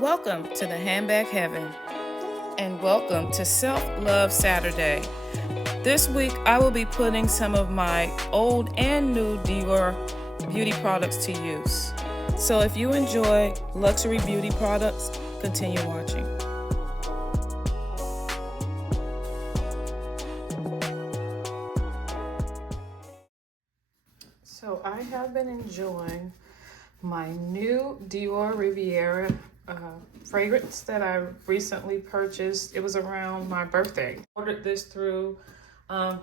Welcome to the Handbag Heaven, and welcome to Self-Love Saturday. This week, I will be putting some of my old and new Dior beauty products to use. So if you enjoy luxury beauty products, continue watching. So I have been enjoying my new Dior Riviera fragrance that I recently purchased. It was around my birthday. Ordered this through a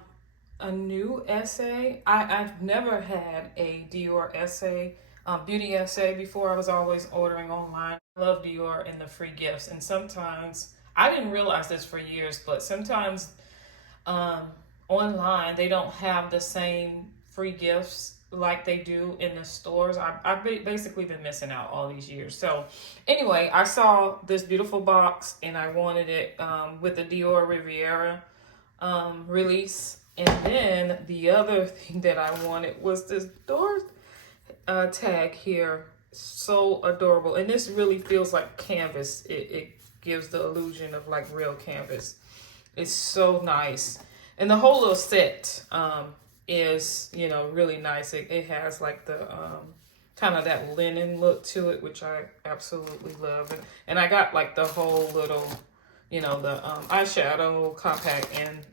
new essay. I've never had a Dior essay, beauty essay before. I was always ordering online. I love Dior and the free gifts. And sometimes, I didn't realize this for years, but sometimes online they don't have the same free gifts like they do in the stores. I've basically been missing out all these years. So anyway, I saw this beautiful box and I wanted it with the Dior Riviera release. And then the other thing that I wanted was this door tag here. So adorable. And this really feels like canvas. It gives the illusion of like real canvas. It's so nice. And the whole little set is, really nice. It has like the kind of that linen look to it, which I absolutely love. And I got like the whole little, the eyeshadow compact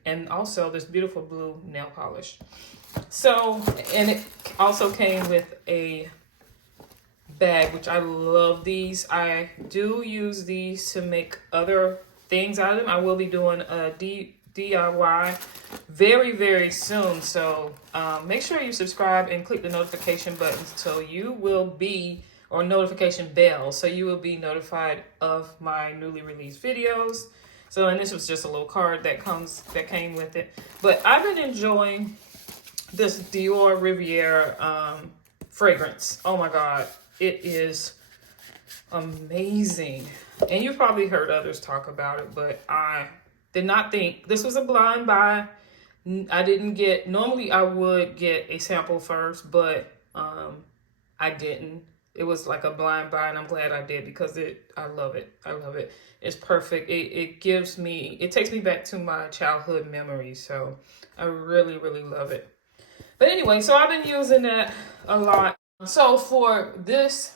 and also this beautiful blue nail polish. So, and it also came with a bag, which I love these. I do use these to make other things out of them. I will be doing a DIY very, very soon. So make sure you subscribe and click the notification button so you will be, or notification bell, so you will be notified of my newly released videos. So, and this was just a little card that came with it. But I've been enjoying this Dior Riviera fragrance. Oh my God, it is amazing. And you've probably heard others talk about it, but I did not think this was a blind buy. I didn't get, normally I would get a sample first, but I didn't. It was like a blind buy, and I'm glad I did because I love it. I love it. It's perfect. It takes me back to my childhood memories. So I really, really love it. But anyway, so I've been using that a lot. So for this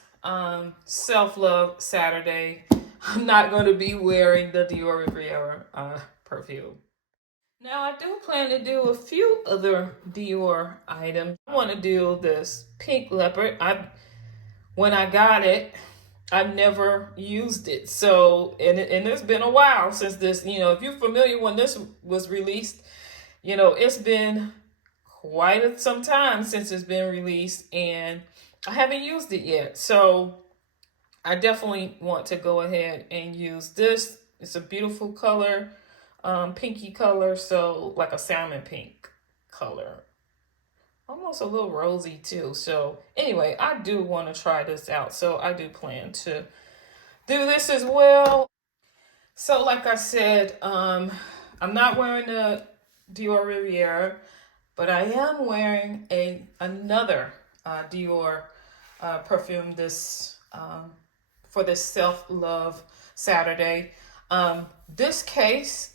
Self-Love Saturday, I'm not going to be wearing the Dior Riviera perfume. Now, I do plan to do a few other Dior items. I want to do this pink leopard. When I got it, I've never used it. So, and it's been a while since this, if you're familiar when this was released, it's been quite some time since it's been released and I haven't used it yet. So I definitely want to go ahead and use this. It's a beautiful color, pinky color, so like a salmon pink color. Almost a little rosy too. So anyway, I do want to try this out. So I do plan to do this as well. So like I said, I'm not wearing the Dior Riviera, but I am wearing another Dior perfume for this Self-Love Saturday. This case,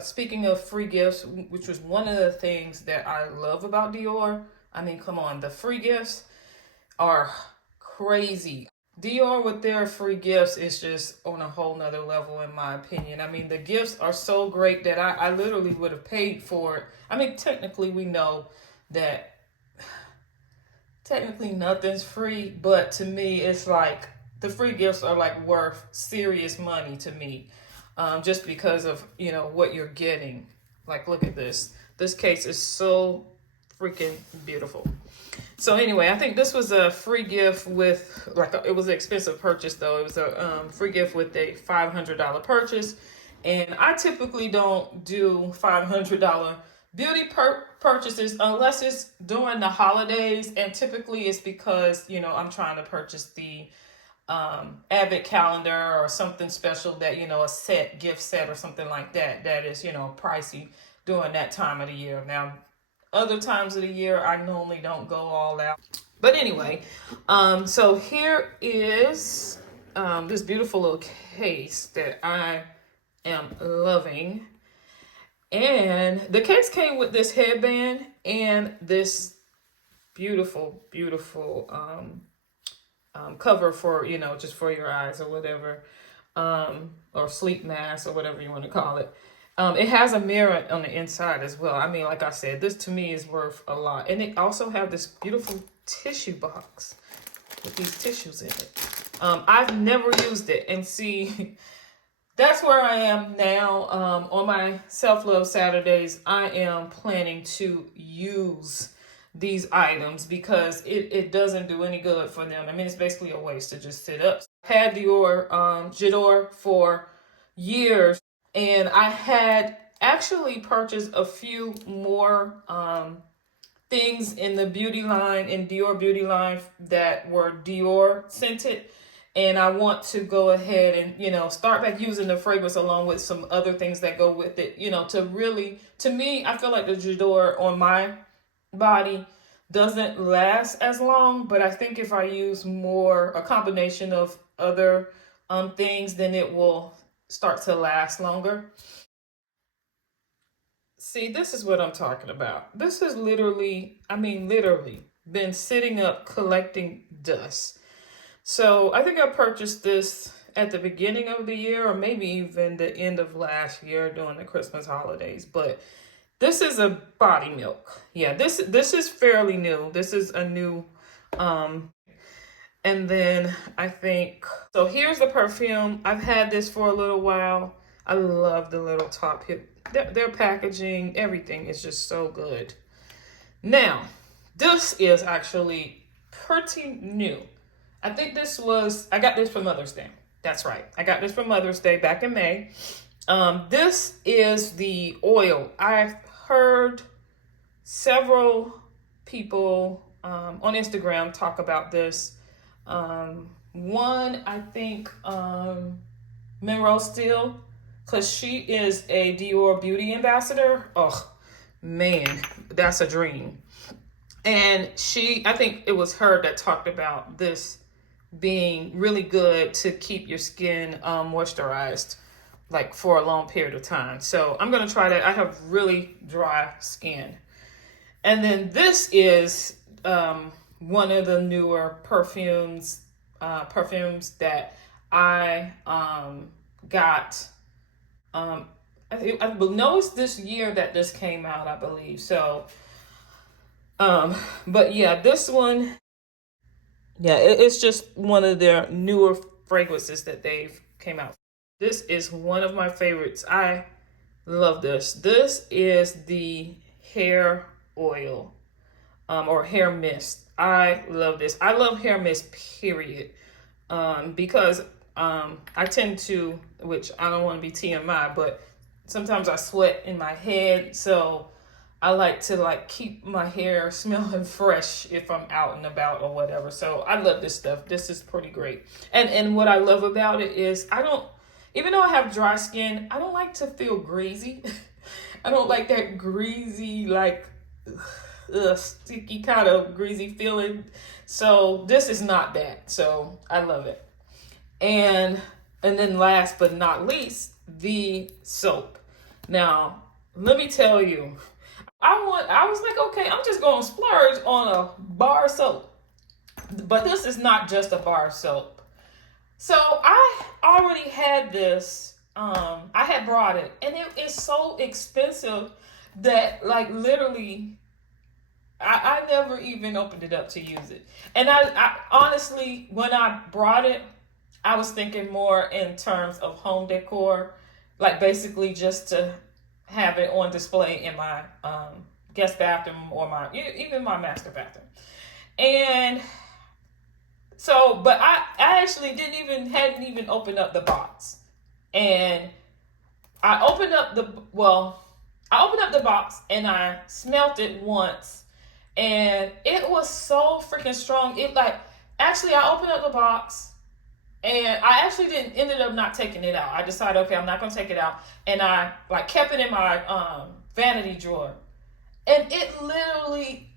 speaking of free gifts, which was one of the things that I love about Dior. I mean, come on, the free gifts are crazy. Dior with their free gifts is just on a whole nother level, in my opinion. I mean, the gifts are so great that I literally would have paid for it. I mean, technically, we know that technically nothing's free, but to me, it's like the free gifts are like worth serious money to me, just because of, what you're getting. Like, look at this. This case is so freaking beautiful. So anyway, I think this was a free gift with, it was an expensive purchase though. It was a free gift with a $500 purchase. And I typically don't do $500 beauty purchases unless it's during the holidays. And typically it's because, I'm trying to purchase the Advent calendar or something special that, a gift set or something like that is, pricey during that time of the year. Now, other times of the year, I normally don't go all out. But anyway, so here is this beautiful little case that I am loving. And the case came with this headband and this beautiful, beautiful cover for, just for your eyes or whatever, or sleep mask or whatever you want to call it. It has a mirror on the inside as well. I mean, like I said, this to me is worth a lot. And it also have this beautiful tissue box with these tissues in it. I've never used it. And see, that's where I am now. On my self-love Saturdays, I am planning to use these items because it doesn't do any good for them. I mean, it's basically a waste to just sit up. I had Dior for years, and I had actually purchased a few more things in the beauty line, in Dior beauty line, that were Dior scented. And I want to go ahead and, start back using the fragrance along with some other things that go with it, to me, I feel like the Dior on my body doesn't last as long. But I think if I use a combination of other things, then it will start to last longer. See, this is what I'm talking about. This is literally been sitting up collecting dust. So I think I purchased this at the beginning of the year, or maybe even the end of last year during the Christmas holidays. But this is a body milk. Yeah, this is fairly new. This is a new, and then I think, so here's the perfume. I've had this for a little while. I love the little top here. Their packaging, everything is just so good. Now, this is actually pretty new. I think I got this for Mother's Day. That's right. I got this for Mother's Day back in May. This is the oil. I've heard several people on Instagram talk about this. One, I think, Monroe Steele, because she is a Dior beauty ambassador. Oh, man, that's a dream. And I think it was her that talked about this being really good to keep your skin moisturized, like for a long period of time. So I'm going to try that. I have really dry skin. And then this is one of the newer perfumes that I got. I know it's this year that this came out, I believe. So, but yeah, this one, yeah, it's just one of their newer fragrances that they've came out. This is one of my favorites. I love this. This is the hair oil, or hair mist. I love this. I love hair mist, period. Because I tend to, which I don't want to be TMI, but sometimes I sweat in my head. So I like to keep my hair smelling fresh if I'm out and about or whatever. So I love this stuff. This is pretty great. And what I love about it is even though I have dry skin, I don't like to feel greasy. I don't like that greasy, sticky kind of greasy feeling. So this is not that. So I love it. And then last but not least, the soap. Now, let me tell you, I was like, okay, I'm just going to splurge on a bar soap. But this is not just a bar soap. So I already had this. I had brought it, and it is so expensive that literally I never even opened it up to use it. And I honestly, when I brought it, I was thinking more in terms of home decor, basically just to have it on display in my guest bathroom or even my master bathroom. And so, but I actually hadn't even opened up the box. And I opened up the box and I smelt it once, and it was so freaking strong. Actually, I opened up the box, and I actually ended up not taking it out. I decided, okay, I'm not going to take it out. And I kept it in my vanity drawer. And it literally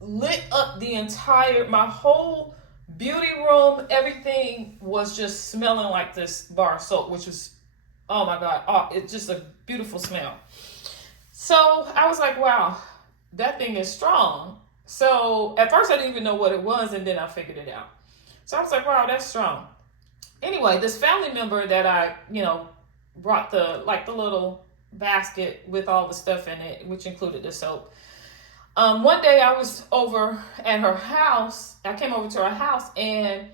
lit up my whole beauty room, everything was just smelling like this bar soap, which was, oh my God, it's just a beautiful smell. So I was like, wow, that thing is strong. So at first I didn't even know what it was, and then I figured it out. So I was like, wow, that's strong. Anyway, this family member that I, brought the little basket with all the stuff in it, which included the soap. One day I was over at her house. I came over to her house, and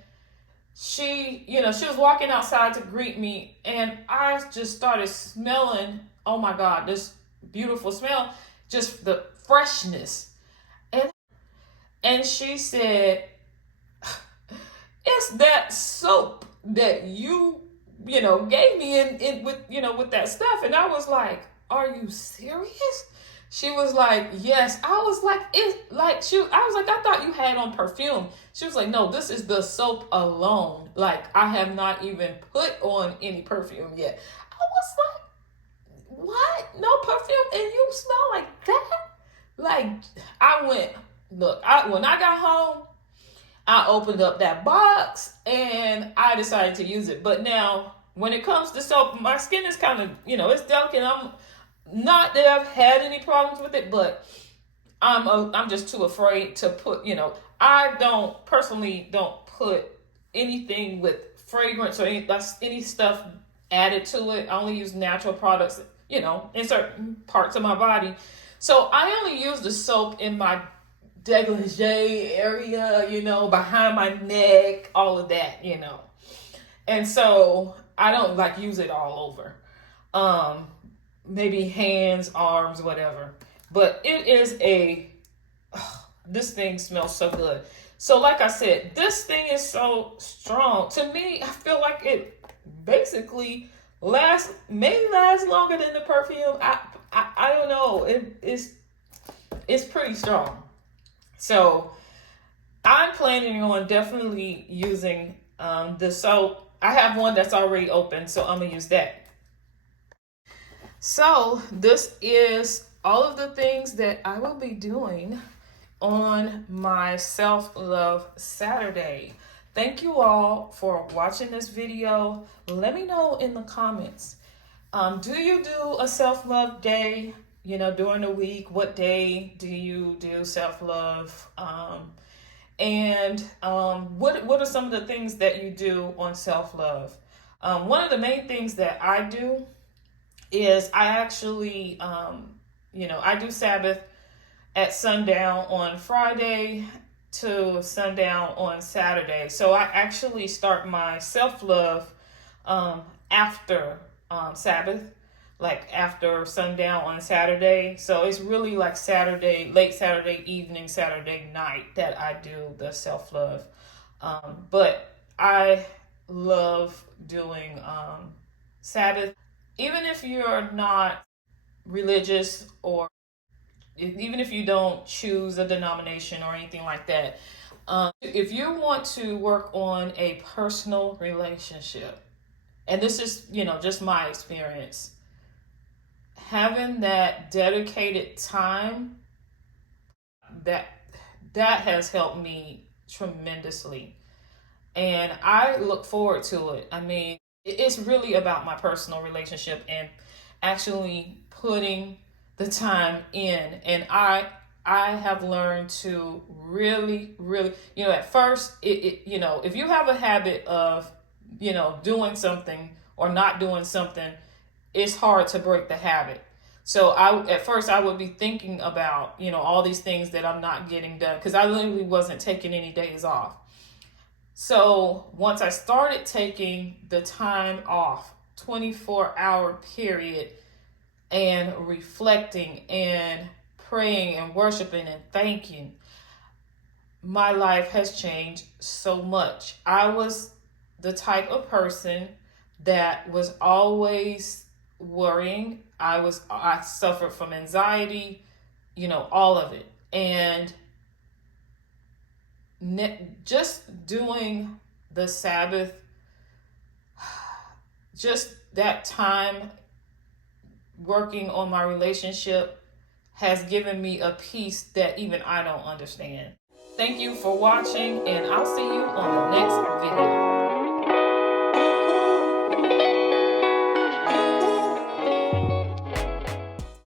she was walking outside to greet me, and I just started smelling, oh my God, this beautiful smell, just the freshness. And she said, it's that soap that you gave me in with that stuff. And I was like, are you serious? She was like, yes. I was like, I thought you had on perfume. She was like, no, this is the soap alone. Like, I have not even put on any perfume yet. I was like, what? No perfume? And you smell like that? Like, I went, look, when I got home, I opened up that box and I decided to use it. But now, when it comes to soap, my skin is kind of, it's delicate. I'm not that I've had any problems with it, but I'm just too afraid to put, I don't put anything with fragrance or any stuff added to it. I only use natural products, in certain parts of my body. So I only use the soap in my dégagé area, behind my neck, all of that, And so I don't use it all over. Maybe hands, arms, whatever. But it is this thing smells so good. So like I said, this thing is so strong. To me, I feel like it basically may last longer than the perfume. I don't know. It's pretty strong. So I'm planning on definitely using the soap. I have one that's already open, so I'm going to use that. So this is all of the things that I will be doing on my Self-Love Saturday. Thank you all for watching this video. Let me know in the comments. Do you do a self-love day? During the week, what day do you do self-love? And what are some of the things that you do on self-love? One of the main things that I do is I actually, I do Sabbath at sundown on Friday to sundown on Saturday. So I actually start my self-love after Sabbath, like after sundown on Saturday. So it's really like late Saturday evening, Saturday night that I do the self-love. But I love doing Sabbath. Even if you're not religious, or even if you don't choose a denomination or anything like that, if you want to work on a personal relationship, and this is, just my experience, having that dedicated time, that has helped me tremendously. And I look forward to it. I mean, it's really about my personal relationship and actually putting the time in. And I have learned to really, really, at first, if you have a habit of, doing something or not doing something, it's hard to break the habit. So at first I would be thinking about, all these things that I'm not getting done, because I literally wasn't taking any days off. So once I started taking the time off, 24-hour period, and reflecting and praying and worshiping and thanking, my life has changed so much. I was the type of person that was always worrying. I suffered from anxiety, all of it. And just doing the Sabbath, just that time working on my relationship has given me a peace that even I don't understand. Thank you for watching, and I'll see you on